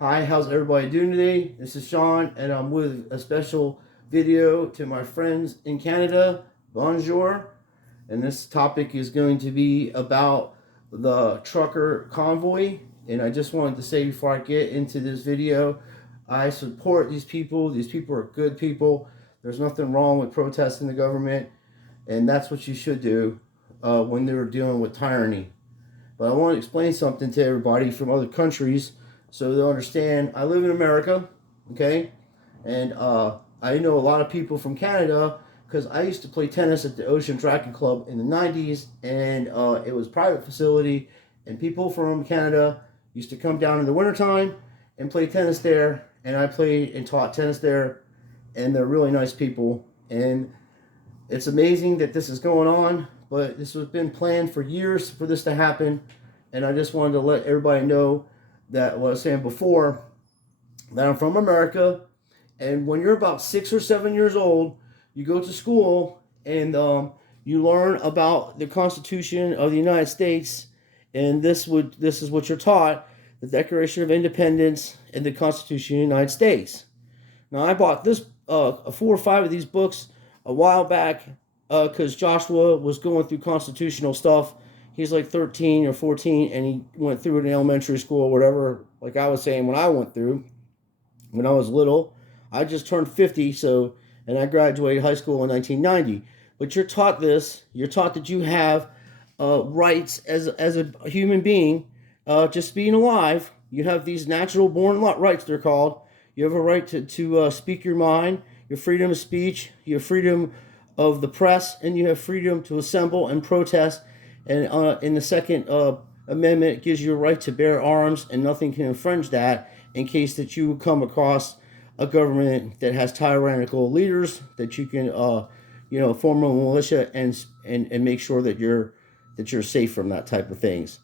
Hi, how's everybody doing today? This is Sean, and I'm with a special video to my friends in Canada. Bonjour. And this topic is going to be about the trucker convoy. And I just wanted to say before I get into this video, I support these people. These people are good people. There's nothing wrong with protesting the government, and that's what you should do when they're dealing with tyranny. But I want to explain something to everybody from other countries so they'll understand. I live in America, okay? And I know a lot of people from Canada because I used to play tennis at the Ocean Tracking Club in the 90s, and it was a private facility, and people from Canada used to come down in the wintertime and play tennis there, and I played and taught tennis there, and they're really nice people. And it's amazing that this is going on, but this has been planned for years for this to happen. And I just wanted to let everybody know that what I was saying before, that I'm from America. And when you're about 6 or 7 years old, you go to school and you learn about the Constitution of the United States. And this is what you're taught: the Declaration of Independence and the Constitution of the United States. Now, I bought this 4 or 5 of these books a while back because Joshua was going through constitutional stuff. He's like 13 or 14, and he went through it in elementary school or whatever, like I was saying when I went through when I was little. I just turned 50, and I graduated high school in 1990. But you're taught this. You're taught that you have rights as a human being, just being alive. You have these natural born rights, they're called. You have a right to speak your mind, your freedom of speech, your freedom of the press, and you have freedom to assemble and protest. And in the Second Amendment, it gives you a right to bear arms, and nothing can infringe that in case that you come across a government that has tyrannical leaders, that you can form a militia and make sure that you're safe from that type of things.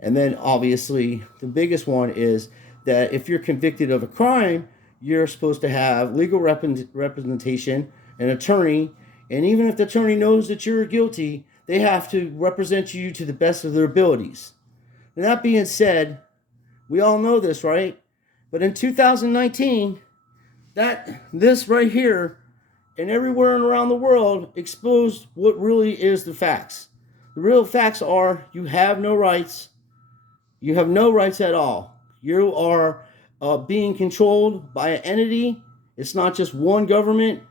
And then obviously the biggest one is that if you're convicted of a crime, you're supposed to have legal representation, an attorney, and even if the attorney knows that you're guilty, they have to represent you to the best of their abilities. And that being said, we all know this, right? But in 2019, this right here and everywhere around the world exposed what really is the facts. The real facts are you have no rights. You have no rights at all. You are being controlled by an entity. It's not just one government.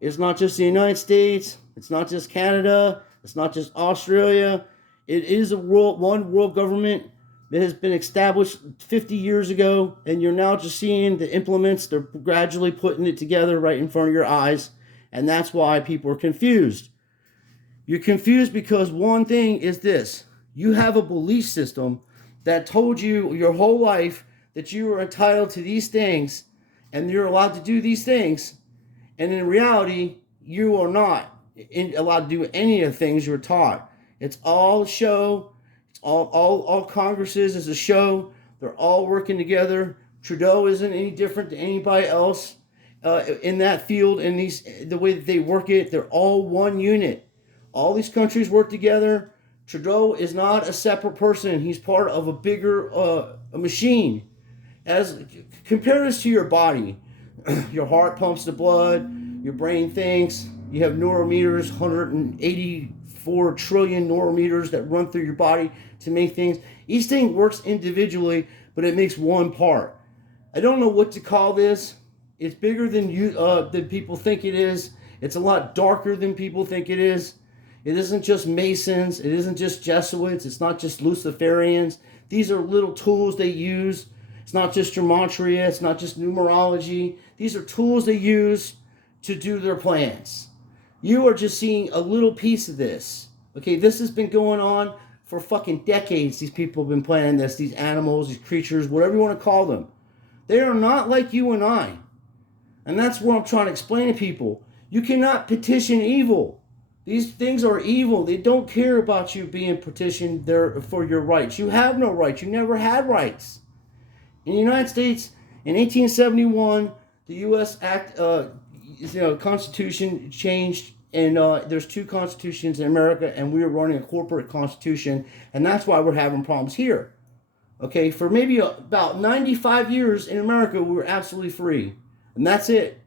It's not just the United States. It's not just Canada. It's not just Australia. It is one world government that has been established 50 years ago, and you're now just seeing the implements. They're gradually putting it together right in front of your eyes, and that's why people are confused. You're confused because one thing is this: you have a belief system that told you your whole life that you were entitled to these things and you're allowed to do these things, and in reality, you are not allowed to do any of the things you're taught. It's all a show. It's all Congresses is a show. They're all working together. Trudeau isn't any different than anybody else in that field. And the way that they work it, they're all one unit. All these countries work together. Trudeau is not a separate person. He's part of a bigger a machine. Compare this to your body. Your heart pumps the blood. Your brain thinks. You have neurometers, 184 trillion neurometers that run through your body to make things. Each thing works individually, but it makes one part. I don't know what to call this. It's bigger than people think it is. It's a lot darker than people think it is. It isn't just Masons. It isn't just Jesuits. It's not just Luciferians. These are little tools they use. It's not just gematria. It's not just numerology. These are tools they use to do their plans. You are just seeing a little piece of this. Okay, this has been going on for fucking decades. These people have been planning this. These animals, these creatures, whatever you want to call them. They are not like you and I. And that's what I'm trying to explain to people. You cannot petition evil. These things are evil. They don't care about you being petitioned there for your rights. You have no rights. You never had rights. In the United States, in 1871, the U.S. Constitution changed, and there's 2 constitutions in America, and we are running a corporate constitution, and that's why we're having problems here. Okay, for maybe about 95 years in America, we were absolutely free. And that's it.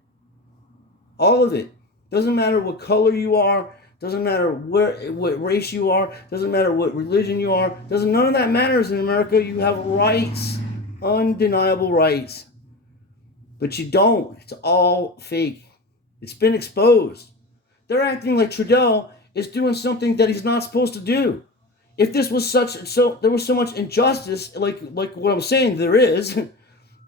All of it. Doesn't matter what color you are, doesn't matter what race you are, doesn't matter what religion you are, none of that matters in America. You have rights, undeniable rights. But you don't. It's all fake. It's been exposed. They're acting like Trudeau is doing something that he's not supposed to do. If this was there was so much injustice, like what I'm saying there is,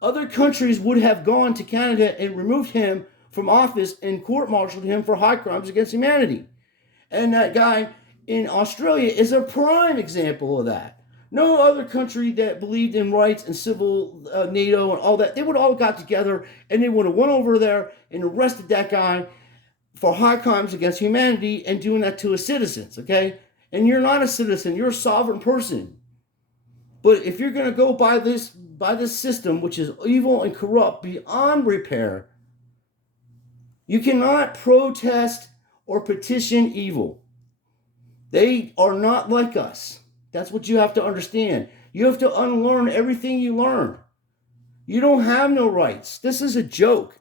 other countries would have gone to Canada and removed him from office and court-martialed him for high crimes against humanity. And that guy in Australia is a prime example of that. No other country that believed in rights and civil NATO and all that, they would all got together and they would have went over there and arrested that guy for high crimes against humanity and doing that to his citizens, okay? And you're not a citizen, you're a sovereign person. But if you're going to go by this system, which is evil and corrupt beyond repair, you cannot protest or petition evil. They are not like us. That's what you have to understand. You have to unlearn everything you learned. You don't have no rights. This is a joke.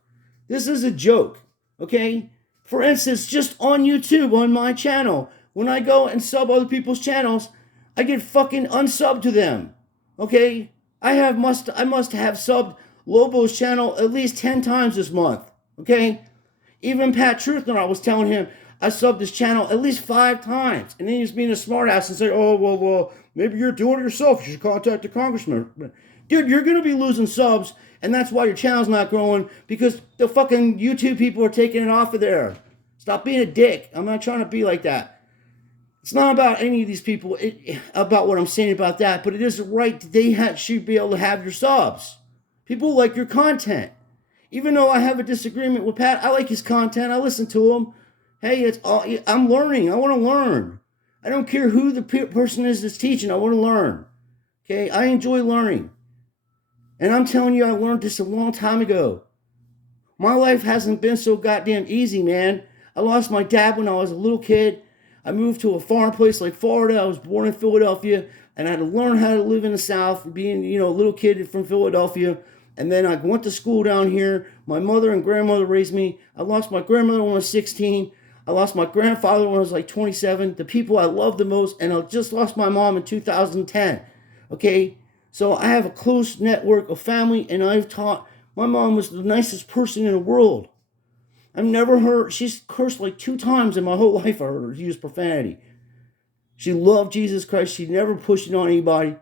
This is a joke, okay? For instance, just on YouTube, on my channel, when I go and sub other people's channels, I get fucking unsubbed to them, okay? I must have subbed Lobo's channel at least 10 times this month, okay? Even Pat Truthner, I was telling him, I subbed his channel at least 5 times. And then he was being a smartass and say, oh, well, maybe you're doing it yourself. You should contact the congressman. Dude, you're going to be losing subs, and that's why your channel's not growing, because the fucking YouTube people are taking it off of there. Stop being a dick. I'm not trying to be like that. It's not about any of these people, about what I'm saying about that, but it is right that they should be able to have your subs. People like your content. Even though I have a disagreement with Pat, I like his content. I listen to him. Hey, I'm learning. I want to learn. I don't care who the person is that's teaching. I want to learn. Okay? I enjoy learning. And I'm telling you, I learned this a long time ago. My life hasn't been so goddamn easy, man. I lost my dad when I was a little kid. I moved to a farm place like Florida. I was born in Philadelphia, and I had to learn how to live in the South, being, a little kid from Philadelphia. And then I went to school down here. My mother and grandmother raised me. I lost my grandmother when I was 16. I lost my grandfather when I was like 27. The people I love the most, and I just lost my mom in 2010. Okay? So I have a close network of family, and my mom was the nicest person in the world. I've never heard, she's cursed like 2 times in my whole life. I heard her use profanity. She loved Jesus Christ. She never pushed it on anybody.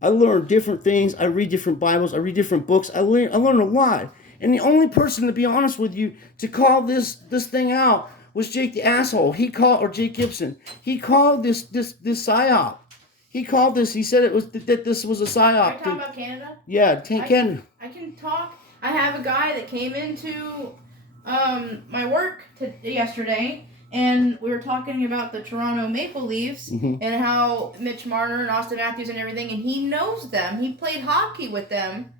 I learned different things. I read different Bibles. I read different books. I learned a lot. And the only person, to be honest with you, to call this thing out was Jake the asshole. Or Jake Gibson. He called this Psy-Op. He called this. He said that this was a Psy-Op. Are you talking about Canada? Yeah, Canada. I can talk. I have a guy that came into my work yesterday, and we were talking about the Toronto Maple Leafs and how Mitch Marner and Austin Matthews and everything, and he knows them. He played hockey with them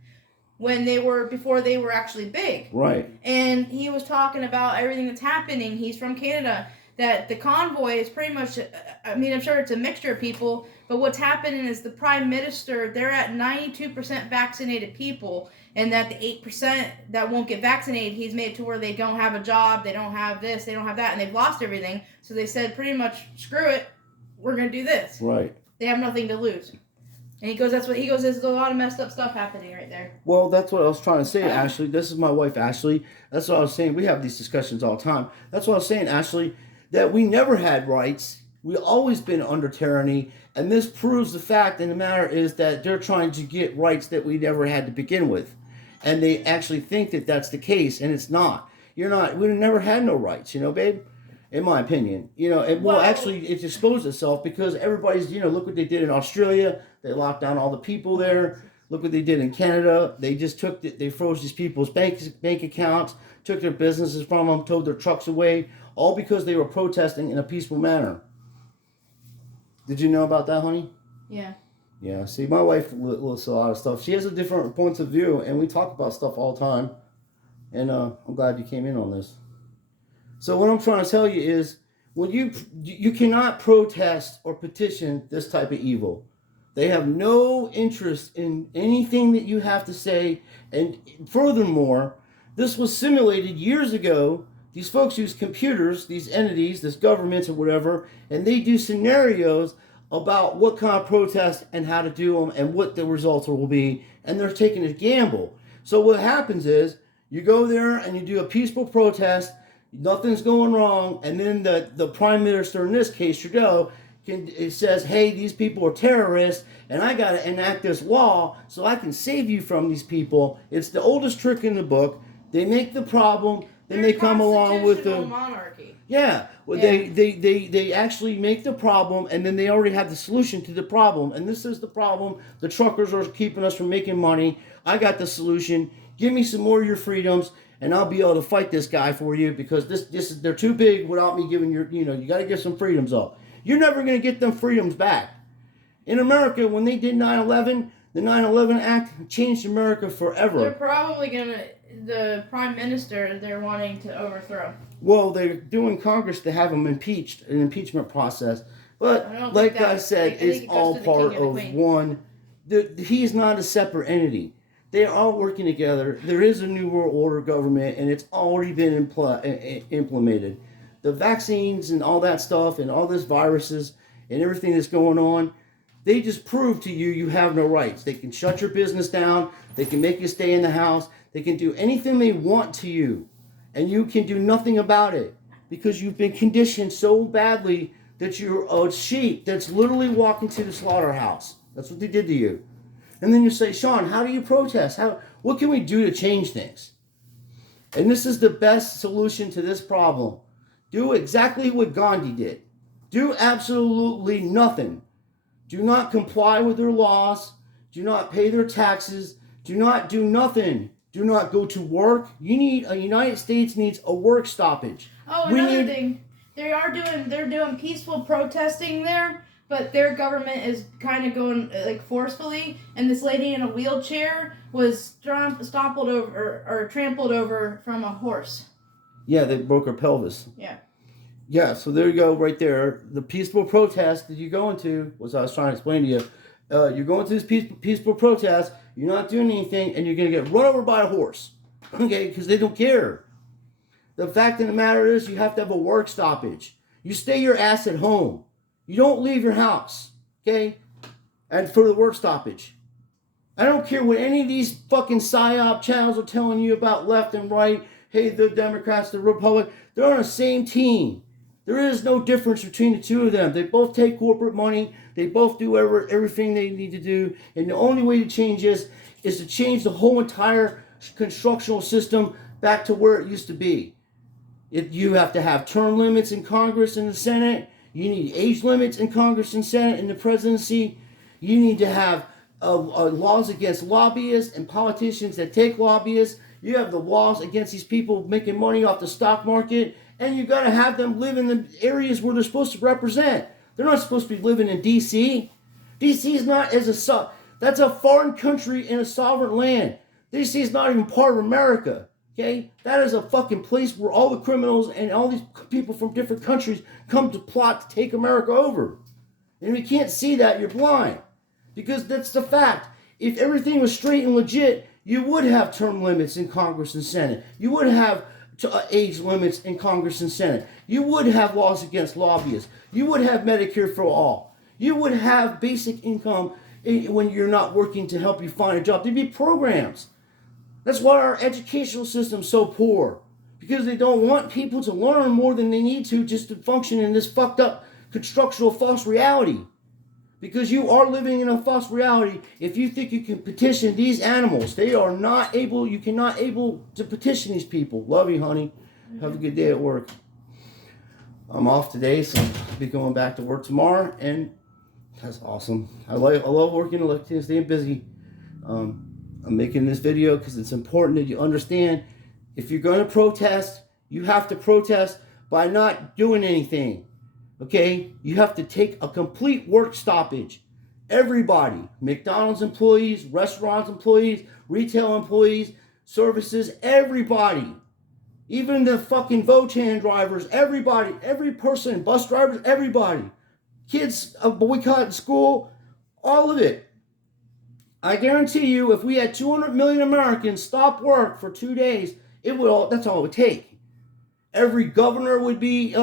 before they were actually big. Right. And he was talking about everything that's happening. He's from Canada. That the Convoy is pretty much, I'm sure it's a mixture of people, but what's happening is the Prime Minister, they're at 92% vaccinated people, and that the 8% that won't get vaccinated, he's made it to where they don't have a job, they don't have this, they don't have that, and they've lost everything. So they said pretty much, screw it, we're going to do this. Right. They have nothing to lose. And he goes, there's a lot of messed up stuff happening right there. Well, that's what I was trying to say, Ashley. This is my wife, Ashley. That's what I was saying. We have these discussions all the time. That's what I was saying, Ashley, that we never had rights. We always been under tyranny. And this proves the fact, and the matter is that they're trying to get rights that we never had to begin with. And they actually think that that's the case, and it's not. We never had no rights, babe? In my opinion. Actually, it's exposed itself because everybody's, look what they did in Australia. They locked down all the people there. Look what they did in Canada. They just they froze these people's bank accounts, took their businesses from them, towed their trucks away, all because they were protesting in a peaceful manner. Did you know about that, honey? Yeah. Yeah, see, my wife lists a lot of stuff. She has a different points of view, and we talk about stuff all the time. And I'm glad you came in on this. So what I'm trying to tell you is, when you cannot protest or petition this type of evil. They have no interest in anything that you have to say. And furthermore, this was simulated years ago. These folks use computers, these entities, this governments or whatever, and they do scenarios about what kind of protests and how to do them and what the results will be. And they're taking a gamble. So what happens is you go there and you do a peaceful protest, nothing's going wrong, and then the prime minister, in this case, Trudeau, it says, hey, these people are terrorists, and I got to enact this law so I can save you from these people. It's the oldest trick in the book. They make the problem, then they come along with the monarchy. Yeah, well, Yeah. they actually make the problem, and then they already have the solution to the problem. And this is the problem. The truckers are keeping us from making money. I got the solution. Give me some more of your freedoms, and I'll be able to fight this guy for you, because they're too big without me giving you got to give some freedoms up. You're never going to get them freedoms back. In America, when they did 9/11, the 9/11 Act changed America forever. They're probably gonna, the prime minister they're wanting to overthrow. Well, they're doing Congress to have him impeached, an impeachment process. But like I said, it's all part of one. He's not a separate entity. They're all working together. There is a new world order government, and it's already been implemented. The vaccines and all that stuff and all this viruses and everything that's going on, they just prove to you have no rights. They can shut your business down. They can make you stay in the house. They can do anything they want to you, and you can do nothing about it because you've been conditioned so badly that you're a sheep that's literally walking to the slaughterhouse. That's what they did to you. And then you say, Sean, how do you protest? What can we do to change things? And this is the best solution to this problem. Do exactly what Gandhi did. Do absolutely nothing. Do not comply with their laws. Do not pay their taxes. Do not do nothing. Do not go to work. United States needs a work stoppage. Oh, another thing. They're doing peaceful protesting there, but their government is kind of going like forcefully, and this lady in a wheelchair was trampled over from a horse. Yeah, they broke her pelvis. Yeah. Yeah, so there you go, right there. The peaceful protest that you go into, was I was trying to explain to you. You're going to this peaceful protest, you're not doing anything, and you're going to get run over by a horse. Okay, because they don't care. The fact of the matter is, you have to have a work stoppage. You stay your ass at home. You don't leave your house. Okay? And for the work stoppage. I don't care what any of these fucking Psy-Op channels are telling you about left and right. Hey, the Democrats, the Republic, they're on the same team. There is no difference between the two of them. They both take corporate money. They both do everything they need to do. And the only way to change this is to change the whole entire constructional system back to where it used to be. You have to have term limits in Congress and the Senate. You need age limits in Congress and Senate and the presidency. You need to have laws against lobbyists and politicians that take lobbyists. You have the laws against these people making money off the stock market. And you got to have them live in the areas where they're supposed to represent. They're not supposed to be living in D.C. D.C. is not that's a foreign country in a sovereign land. D.C. is not even part of America. Okay? That is a fucking place where all the criminals and all these people from different countries come to plot to take America over. And if you can't see that, you're blind. Because that's the fact. If everything was straight and legit, you would have term limits in Congress and Senate. You would have age limits in Congress and Senate. You would have laws against lobbyists. You would have Medicare for all. You would have basic income when you're not working to help you find a job. There'd be programs. That's why our educational system's so poor. Because they don't want people to learn more than they need to just to function in this fucked up constructional false reality. Because you are living in a false reality if you think you can petition these animals. They are not able, you cannot able to petition these people. Love you, honey. Have a good day at work. I'm off today, so I'll be going back to work tomorrow, and that's awesome. I love working, I like staying busy. I'm making this video because it's important that you understand if you're going to protest, you have to protest by not doing anything. Okay, you have to take a complete work stoppage. Everybody, McDonald's employees, restaurants employees, retail employees, services, everybody. Even the fucking Votan drivers, everybody, every person, bus drivers, everybody. Kids boycotting school, All of it. I guarantee you, if we had 200 million Americans stop work for 2 days, that's all it would take. Every governor would be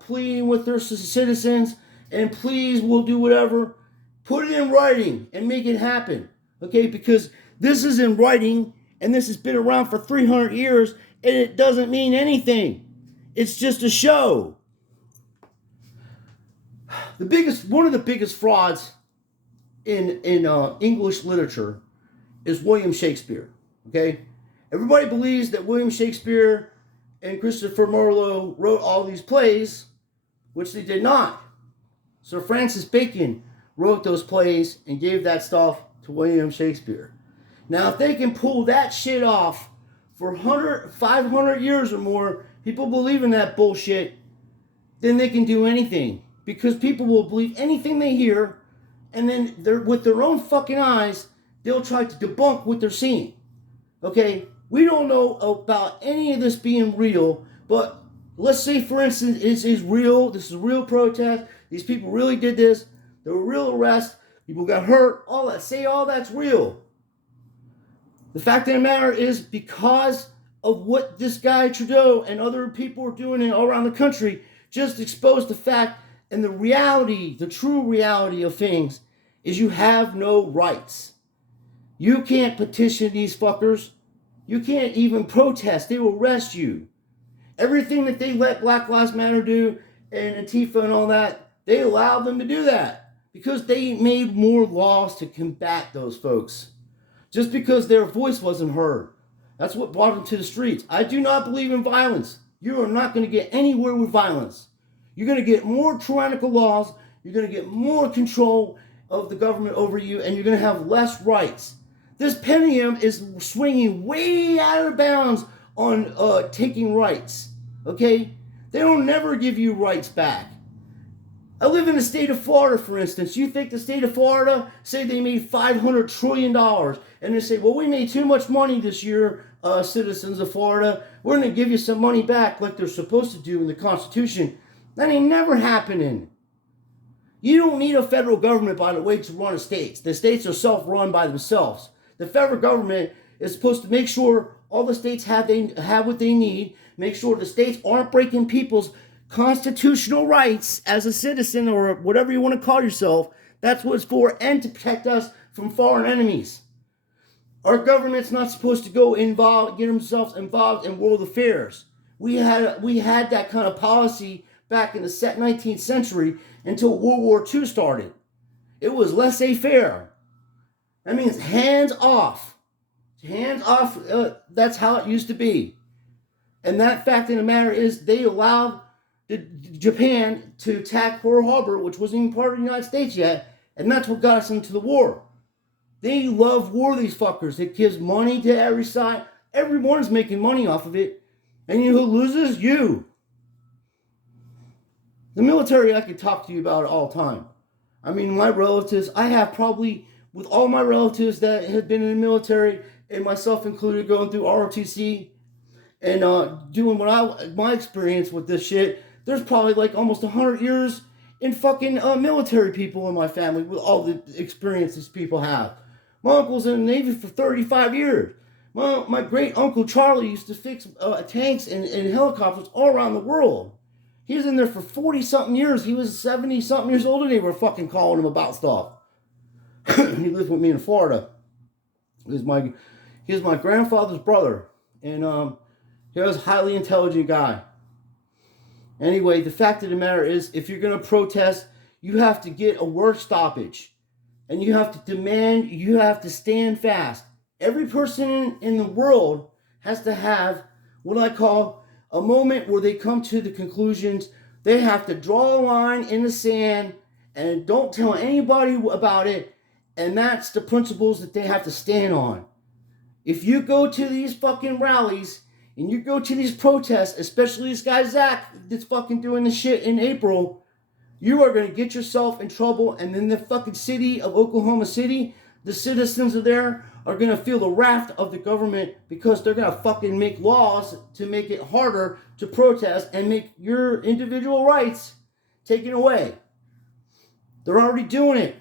pleading with their citizens, and please, we'll do whatever. Put it in writing and make it happen. Okay, because this is in writing, and this has been around for 300 years, and it doesn't mean anything. It's just a show. One of the biggest frauds in English literature is William Shakespeare. Okay, everybody believes that William Shakespeare and Christopher Marlowe wrote all these plays, which they did not. Sir Francis Bacon wrote those plays and gave that stuff to William Shakespeare. Now, if they can pull that shit off for 500 years or more, people believe in that bullshit, then they can do anything. Because people will believe anything they hear, and then with their own fucking eyes, they'll try to debunk what they're seeing. Okay? We don't know about any of this being real, but let's say, for instance, it is real. This is a real protest. These people really did this. There were real arrests. People got hurt. All that. Say all that's real. The fact of the matter is, because of what this guy Trudeau and other people are doing all around the country, just exposed the fact and the reality, the true reality of things, is you have no rights. You can't petition these fuckers. You can't even protest. They will arrest you. Everything that they let Black Lives Matter do and Antifa and all that, they allowed them to do that because they made more laws to combat those folks. Just because their voice wasn't heard. That's what brought them to the streets. I do not believe in violence. You are not going to get anywhere with violence. You're going to get more tyrannical laws. You're going to get more control of the government over you, and you're going to have less rights. This pendulum is swinging way out of bounds on taking rights, okay? They don't never give you rights back. I live in the state of Florida, for instance. You think the state of Florida, say they made $500 trillion, and they say, well, we made too much money this year, citizens of Florida. We're going to give you some money back like they're supposed to do in the Constitution. That ain't never happening. You don't need a federal government, by the way, to run the states. The states are self-run by themselves. The federal government is supposed to make sure all the states have what they need, make sure the states aren't breaking people's constitutional rights as a citizen or whatever you want to call yourself. That's what it's for, and to protect us from foreign enemies. Our government's not supposed to get themselves involved in world affairs. We had that kind of policy back in the 19th century until World War II started. It was laissez-faire. That means hands off. Hands off, that's how it used to be. And that fact of the matter is, they allowed Japan to attack Pearl Harbor, which wasn't even part of the United States yet, and that's what got us into the war. They love war, these fuckers. It gives money to every side. Everyone's making money off of it. And you know who loses? You. The military, I could talk to you about it all the time. I mean, my relatives, I have probably, with all my relatives that have been in the military, and myself included, going through ROTC and doing my experience with this shit, there's probably like almost 100 years in fucking military people in my family with all the experiences people have. My uncle's in the Navy for 35 years. My great uncle Charlie used to fix tanks and helicopters all around the world. He was in there for 40-something years. He was 70-something years old, and they were fucking calling him about stuff. He lived with me in Florida. He was my grandfather's brother, and he was a highly intelligent guy. Anyway, the fact of the matter is, if you're going to protest, you have to get a work stoppage, and you have to stand fast. Every person in the world has to have what I call a moment where they come to the conclusions. They have to draw a line in the sand and don't tell anybody about it. And that's the principles that they have to stand on. If you go to these fucking rallies and you go to these protests, especially this guy Zach that's fucking doing this shit in April, you are going to get yourself in trouble. And then the fucking city of Oklahoma City, the citizens of there are going to feel the wrath of the government because they're going to fucking make laws to make it harder to protest and make your individual rights taken away. They're already doing it.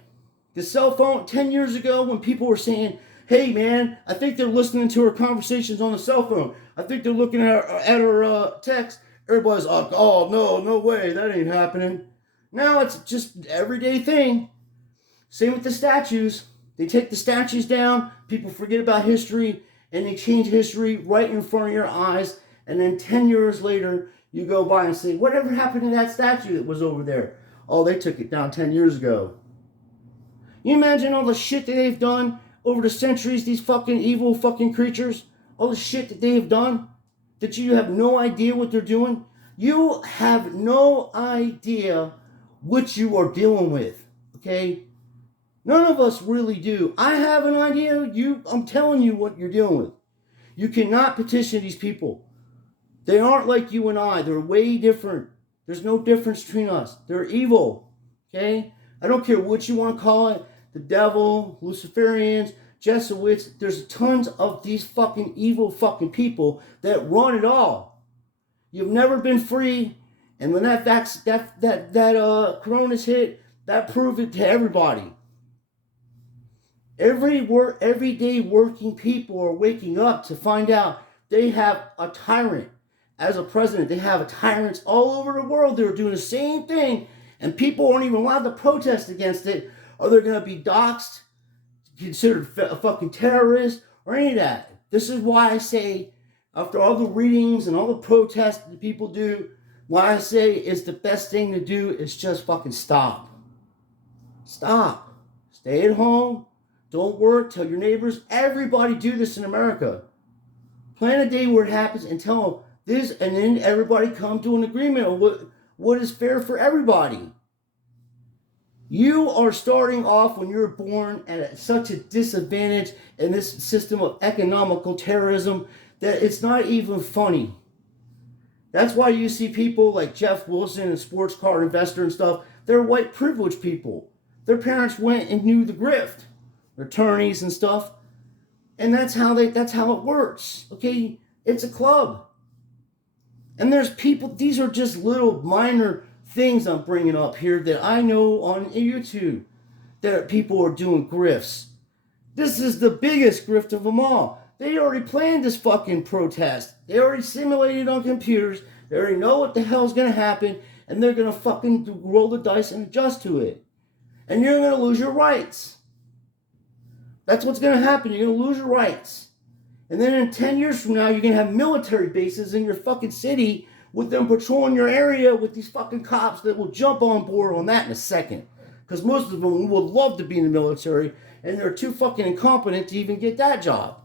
The cell phone, 10 years ago when people were saying, hey man, I think they're listening to our conversations on the cell phone. I think they're looking at our text. Everybody's like, oh no way, that ain't happening. Now it's just an everyday thing. Same with the statues. They take the statues down, people forget about history, and they change history right in front of your eyes. And then 10 years later, you go by and say, whatever happened to that statue that was over there? Oh, they took it down 10 years ago. You imagine all the shit that they've done over the centuries, these fucking evil fucking creatures? All the shit that they have done? That you have no idea what they're doing? You have no idea what you are dealing with, okay? None of us really do. I have an idea. I'm telling you what you're dealing with. You cannot petition these people. They aren't like you and I. They're way different. There's no difference between us. They're evil, okay? I don't care what you want to call it. The devil, Luciferians, Jesuits. There's tons of these fucking evil fucking people that run it all. You've never been free. And when that corona's hit, that proved it to everybody. Everyday working people are waking up to find out they have a tyrant as a president. They have tyrants all over the world. They're doing the same thing, and people aren't even allowed to protest against it, or they're going to be doxxed, considered a fucking terrorist, or any of that. This is why I say, after all the readings and all the protests that people do, why I say is the best thing to do is just fucking stop. Stop. Stay at home. Don't work. Tell your neighbors. Everybody do this in America. Plan a day where it happens and tell them this, and then everybody come to an agreement on what is fair for everybody. You are starting off when you're born at such a disadvantage in this system of economical terrorism that it's not even funny. That's why you see people like Jeff Wilson, a sports car investor and stuff. They're white privileged people. Their parents went and knew the grift. They're attorneys and stuff. And that's how it works. Okay? It's a club. And there's people, these are just little minor things I'm bringing up here that I know on YouTube that people are doing grifts. This is the biggest grift of them all. They already planned this fucking protest. They already simulated on computers. They already know what the hell's going to happen, and they're going to fucking roll the dice and adjust to it. And you're going to lose your rights. That's what's going to happen. You're going to lose your rights. And then in 10 years from now, you're going to have military bases in your fucking city with them patrolling your area with these fucking cops that will jump on board on that in a second. Because most of them would love to be in the military, and they're too fucking incompetent to even get that job.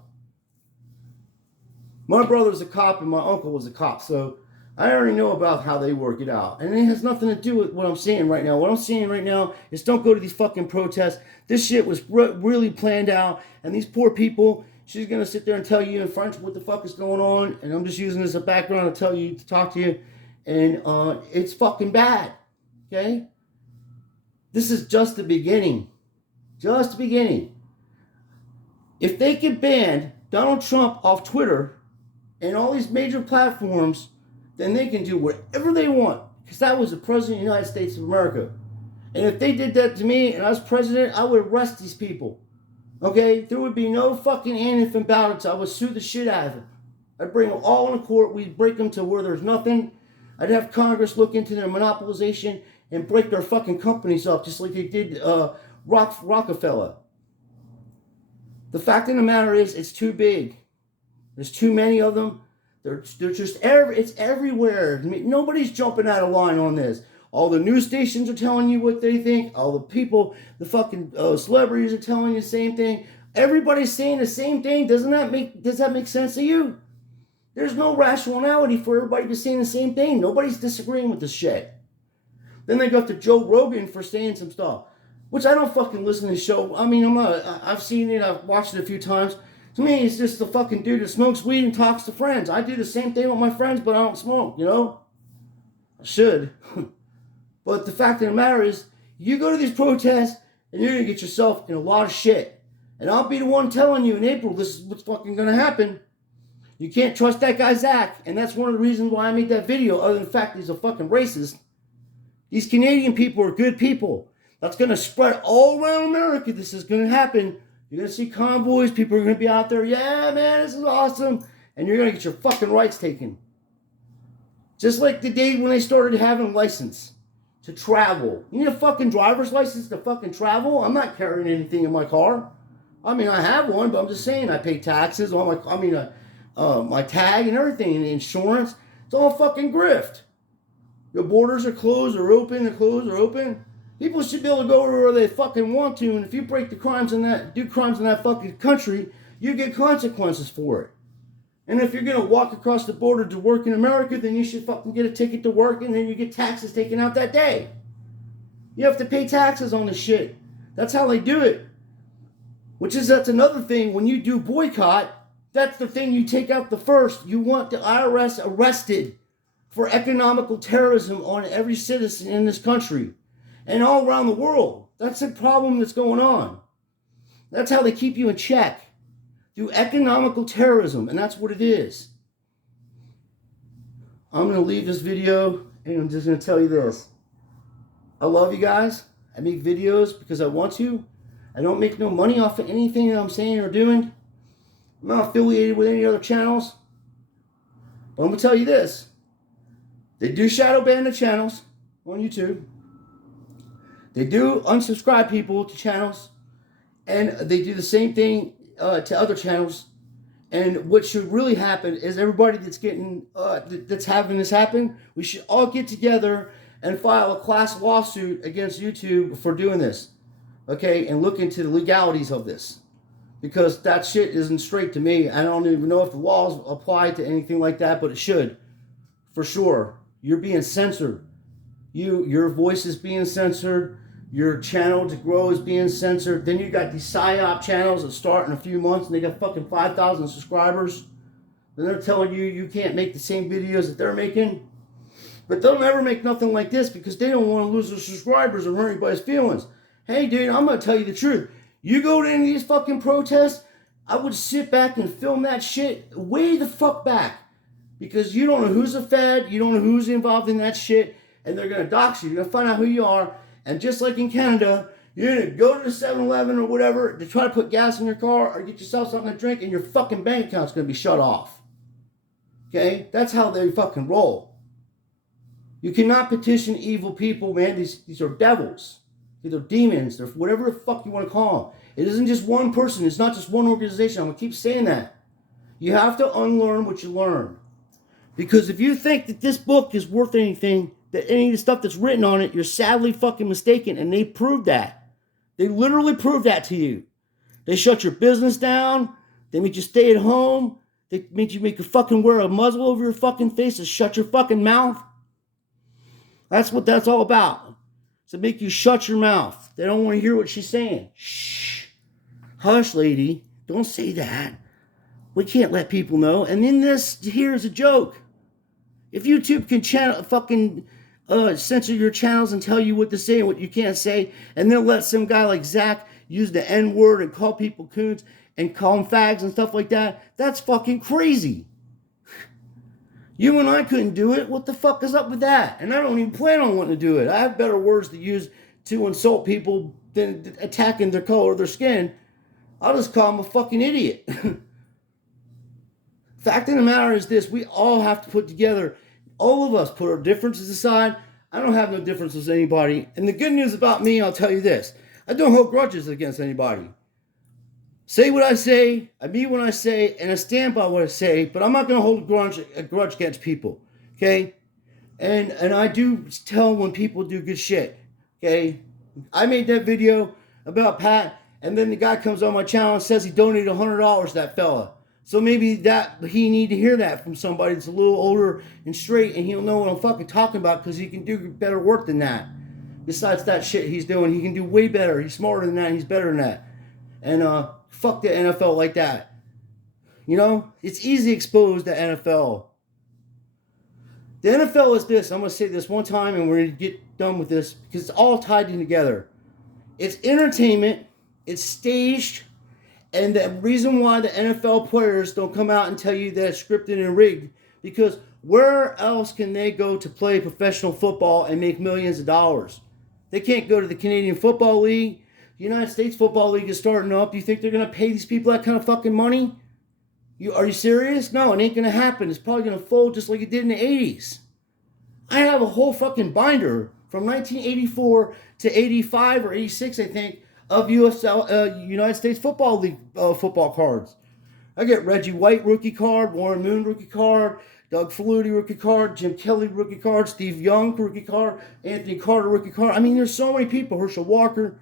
My brother's a cop and my uncle was a cop, so I already know about how they work it out. And it has nothing to do with what I'm saying right now. What I'm saying right now is don't go to these fucking protests. This shit was really planned out, and these poor people, she's going to sit there and tell you in French what the fuck is going on, and I'm just using this as a background to talk to you, and it's fucking bad, okay? This is just the beginning. Just the beginning. If they could ban Donald Trump off Twitter and all these major platforms, then they can do whatever they want. Because that was the President of the United States of America. And if they did that to me and I was president, I would arrest these people. Okay? There would be no fucking ifs and buts. I would sue the shit out of them. I'd bring them all in court. We'd break them to where there's nothing. I'd have Congress look into their monopolization and break their fucking companies up just like they did Rockefeller. The fact of the matter is, it's too big. There's too many of them. They're just it's everywhere. I mean, nobody's jumping out of line on this. All the news stations are telling you what they think. All the people, the fucking celebrities are telling you the same thing. Everybody's saying the same thing. Does that make sense to you? There's no rationality for everybody to saying the same thing. Nobody's disagreeing with this shit. Then they go to Joe Rogan for saying some stuff, which I don't fucking listen to the show. I mean, I've seen it. I've watched it a few times. To me, it's just the fucking dude that smokes weed and talks to friends. I do the same thing with my friends, but I don't smoke, you know? I should. But the fact of the matter is, you go to these protests, and you're going to get yourself in a lot of shit. And I'll be the one telling you in April, this is what's fucking going to happen. You can't trust that guy, Zach. And that's one of the reasons why I made that video, other than the fact he's a fucking racist. These Canadian people are good people. That's going to spread all around America. This is going to happen. You're going to see convoys. People are going to be out there. Yeah, man, this is awesome. And you're going to get your fucking rights taken. Just like the day when they started having a license to travel. You need a fucking driver's license to fucking travel? I'm not carrying anything in my car. I mean, I have one, but I'm just saying I pay taxes on my tag and everything, and the insurance. It's all fucking grift. Your borders are closed or open, the closed or open. People should be able to go wherever they fucking want to, and if you break the crimes in that, do crimes in that fucking country, you get consequences for it. And if you're gonna walk across the border to work in America, then you should fucking get a ticket to work, and then you get taxes taken out that day. You have to pay taxes on this shit. That's how they do it. That's another thing. When you do boycott, that's the thing you take out the first. You want the IRS arrested for economical terrorism on every citizen in this country and all around the world. That's the problem that's going on. That's how they keep you in check. Through economical terrorism, and that's what it is. I'm going to leave this video, and I'm just going to tell you this. I love you guys. I make videos because I want to. I don't make no money off of anything that I'm saying or doing. I'm not affiliated with any other channels. But I'm going to tell you this. They do shadow ban the channels on YouTube. They do unsubscribe people to channels. And they do the same thing to other channels. And what should really happen is everybody that's getting that's having this happen, we should all get together and file a class lawsuit against YouTube for doing this. Okay, and look into the legalities of this. Because that shit isn't straight to me. I don't even know if the laws apply to anything like that, but it should. For sure. You're being censored. Your voice is being censored. Your channel to grow is being censored. Then you got these Psy-Op channels that start in a few months and they got fucking 5,000 subscribers. And they're telling you you can't make the same videos that they're making. But they'll never make nothing like this because they don't want to lose their subscribers or hurt anybody's feelings. Hey, dude, I'm going to tell you the truth. You go to any of these fucking protests, I would sit back and film that shit way the fuck back. Because you don't know who's a Fed, you don't know who's involved in that shit, and they're going to dox you. You're going to find out who you are. And just like in Canada, you're going to go to the 7-Eleven or whatever to try to put gas in your car or get yourself something to drink, and your fucking bank account's going to be shut off. Okay? That's how they fucking roll. You cannot petition evil people, man. These are devils. They're demons. They're whatever the fuck you want to call them. It isn't just one person. It's not just one organization. I'm going to keep saying that. You have to unlearn what you learn. Because if you think that this book is worth anything, that any of the stuff that's written on it, you're sadly fucking mistaken. And they proved that. They literally proved that to you. They shut your business down. They made you stay at home. They made you fucking wear a muzzle over your fucking face and shut your fucking mouth. That's what that's all about. To make you shut your mouth. They don't want to hear what she's saying. Shh. Hush, lady. Don't say that. We can't let people know. And then this here is a joke. If YouTube can censor your channels and tell you what to say and what you can't say, and then let some guy like Zach use the N-word and call people coons and call them fags and stuff like that, that's fucking crazy. You and I couldn't do it. What the fuck is up with that? And I don't even plan on wanting to do it. I have better words to use to insult people than attacking their color or their skin. I'll just call them a fucking idiot. Fact of the matter is this. We all have to put together, all of us put our differences aside. I don't have no differences with anybody. And the good news about me, I'll tell you this. I don't hold grudges against anybody. Say what I say, I mean what I say, and I stand by what I say, but I'm not going to hold a grudge against people, okay? And I do tell when people do good shit, okay? I made that video about Pat, and then the guy comes on my channel and says he donated $100 to that fella. So maybe that he need to hear that from somebody that's a little older and straight, and he'll know what I'm fucking talking about because he can do better work than that. Besides that shit he's doing, he can do way better. He's smarter than that, he's better than that. And, fuck the NFL like that. You know, it's easy to expose the NFL. The NFL is this. I'm going to say this one time and we're going to get done with this because it's all tied in together. It's entertainment. It's staged. And the reason why the NFL players don't come out and tell you that it's scripted and rigged, because where else can they go to play professional football and make millions of dollars? They can't go to the Canadian Football League. The United States Football League is starting up. You think they're going to pay these people that kind of fucking money? Are you serious? No, it ain't going to happen. It's probably going to fold just like it did in the 80s. I have a whole fucking binder from 1984 to 85 or 86, I think, of United States Football League football cards. I get Reggie White rookie card, Warren Moon rookie card, Doug Flutie rookie card, Jim Kelly rookie card, Steve Young rookie card, Anthony Carter rookie card. I mean, there's so many people. Herschel Walker.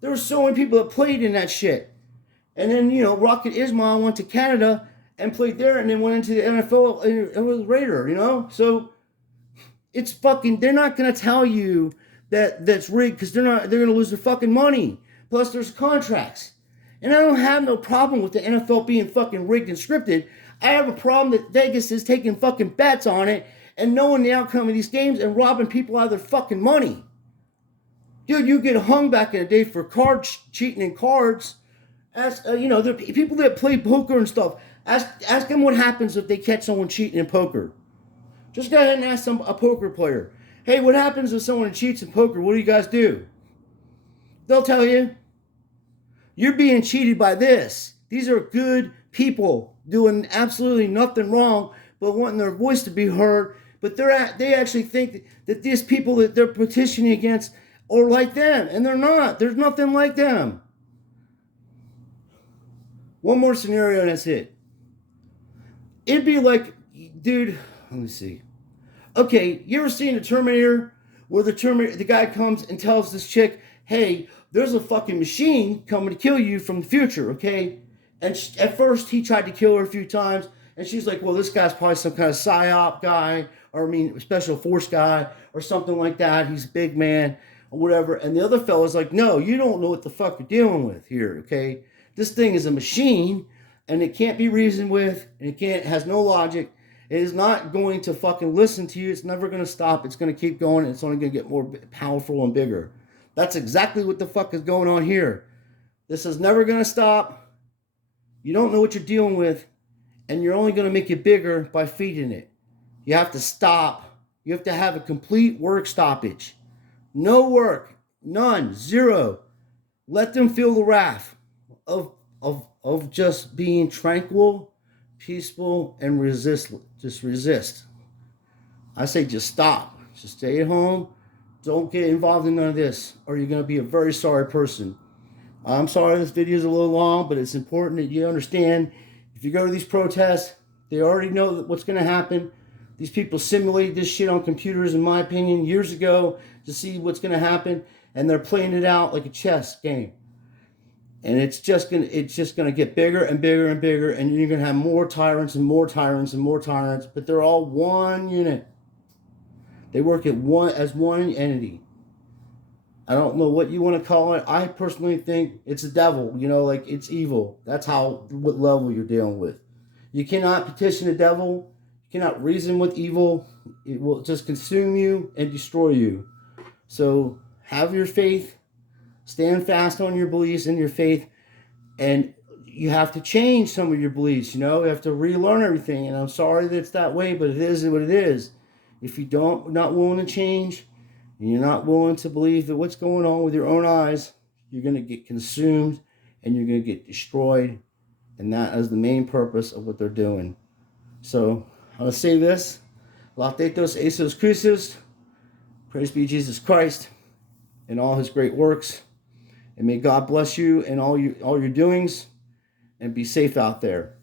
There were so many people that played in that shit. And then, Rocket Ismail went to Canada and played there and then went into the NFL and was a Raider, So it's fucking, they're not going to tell you that that's rigged because they're going to lose their fucking money. Plus there's contracts. And I don't have no problem with the NFL being fucking rigged and scripted. I have a problem that Vegas is taking fucking bets on it and knowing the outcome of these games and robbing people out of their fucking money. Dude, you get hung back in the day for cheating in cards. Ask, the people that play poker and stuff. Ask them what happens if they catch someone cheating in poker. Just go ahead and ask a poker player. Hey, what happens if someone cheats in poker? What do you guys do? They'll tell you. You're being cheated by this. These are good people doing absolutely nothing wrong, but wanting their voice to be heard. But they actually think that these people that they're petitioning against are like them, and they're not. There's nothing like them. One more scenario, and that's it. It'd be like, dude, let me see. Okay, you ever seen the Terminator, where the guy comes and tells this chick, hey, there's a fucking machine coming to kill you from the future, okay? And at first, he tried to kill her a few times, and she's like, well, this guy's probably some kind of Psy-Op guy, special force guy, or something like that. He's a big man, or whatever. And the other fella's like, no, you don't know what the fuck you're dealing with here, okay? This thing is a machine, and it can't be reasoned with, and it has no logic. It is not going to fucking listen to you. It's never going to stop. It's going to keep going, and it's only going to get more powerful and bigger. That's exactly what the fuck is going on here. This is never going to stop. You don't know what you're dealing with, and you're only going to make it bigger by feeding it. You have to stop. You have to have a complete work stoppage. No work. None. Zero. Let them feel the wrath of just being tranquil, peaceful, and resist. Just resist. I say just stop. Just stay at home. Don't get involved in none of this, or you're going to be a very sorry person. I'm sorry this video is a little long, but it's important that you understand. If you go to these protests, they already know what's going to happen. These people simulate this shit on computers, in my opinion, years ago to see what's going to happen, and they're playing it out like a chess game. And it's just gonna get bigger and bigger and bigger, and you're gonna have more tyrants and more tyrants and more tyrants, but they're all one unit. They work as one entity. I don't know what you want to call it. I personally think it's a devil, like it's evil. That's what level you're dealing with. You cannot petition the devil. You cannot reason with evil. It will just consume you and destroy you. So have your faith. Stand fast on your beliefs and your faith, and you have to change some of your beliefs, You have to relearn everything, and I'm sorry that it's that way, but it is what it is. If you're not willing to change, and you're not willing to believe that what's going on with your own eyes, you're going to get consumed, and you're going to get destroyed, and that is the main purpose of what they're doing. So, I'm going to say this, Laudatos Jesus Christus, praise be Jesus Christ, and all his great works. And may God bless you in all your doings, and be safe out there.